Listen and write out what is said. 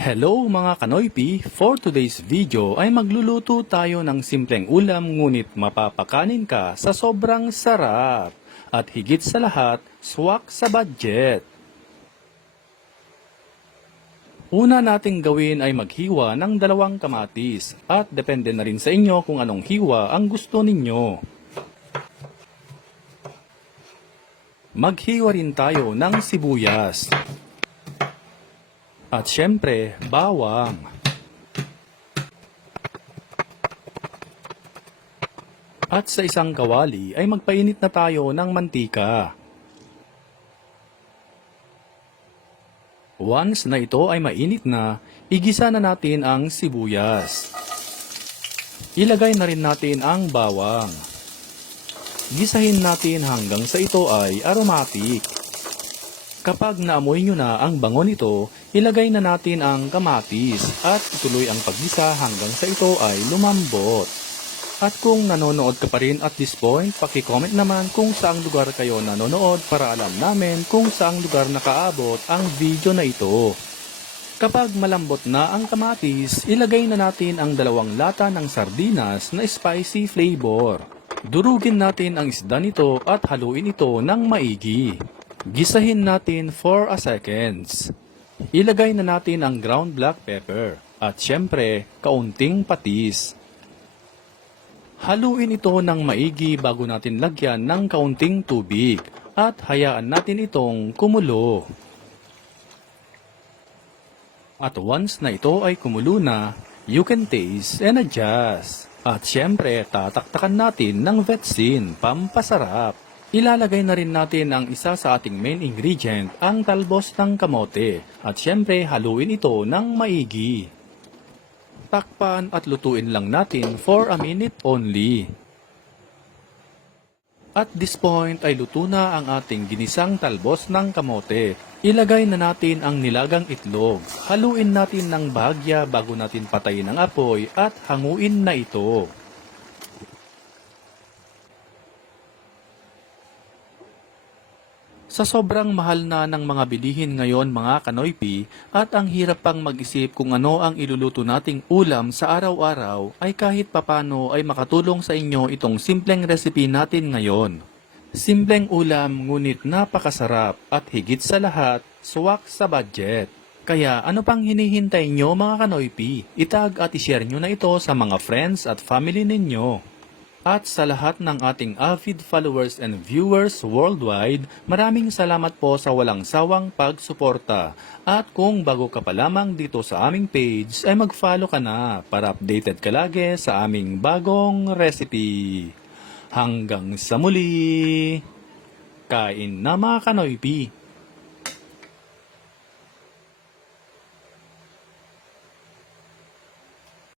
Hello mga Kanoypi! For today's video ay magluluto tayo ng simpleng ulam ngunit mapapakanin ka sa sobrang sarap. At higit sa lahat, swak sa budget. Una nating gawin ay maghiwa ng 2 kamatis at depende na rin sa inyo kung anong hiwa ang gusto ninyo. Maghiwa rin tayo ng sibuyas. At syempre, bawang. At sa isang kawali ay magpainit na tayo ng mantika. Once na ito ay mainit na, igisa na natin ang sibuyas. Ilagay na rin natin ang bawang. Gisahin natin hanggang sa ito ay aromatic. Kapag naamoy nyo na ang bango nito, ilagay na natin ang kamatis at ituloy ang paggisa hanggang sa ito ay lumambot. At kung nanonood ka pa rin at this point, paki-comment naman kung saang lugar kayo nanonood para alam namin kung saang lugar nakaabot ang video na ito. Kapag malambot na ang kamatis, ilagay na natin ang 2 lata ng sardinas na spicy flavor. Durugin natin ang isda nito at haluin ito ng maigi. Gisahin natin for a seconds. Ilagay na natin ang ground black pepper at syempre, kaunting patis. Haluin ito ng maigi bago natin lagyan ng kaunting tubig at hayaan natin itong kumulo. At once na ito ay kumulo na, you can taste and adjust. At syempre, tataktakan natin ng vetsin, pampasarap. Ilalagay na rin natin ang isa sa ating main ingredient, ang talbos ng kamote. At syempre, haluin ito ng maigi. Takpan at lutuin lang natin for a minute only. At this point ay luto na ang ating ginisang talbos ng kamote. Ilagay na natin ang nilagang itlog. Haluin natin ng bahagya bago natin patayin ang apoy at hanguin na ito. Sa sobrang mahal na ng mga bilihin ngayon mga Kanoypi at ang hirap pang mag-isip kung ano ang iluluto nating ulam sa araw-araw ay kahit papano ay makatulong sa inyo itong simpleng recipe natin ngayon. Simpleng ulam ngunit napakasarap at higit sa lahat, swak sa budget. Kaya ano pang hinihintay nyo mga Kanoypi? Itag at ishare nyo na ito sa mga friends at family ninyo. At sa lahat ng ating avid followers and viewers worldwide, maraming salamat po sa walang sawang pagsuporta. At kung bago ka pa lamang dito sa aming page, ay mag-follow ka na para updated ka lagi sa aming bagong recipe. Hanggang sa muli, kain na mga Kanoypi!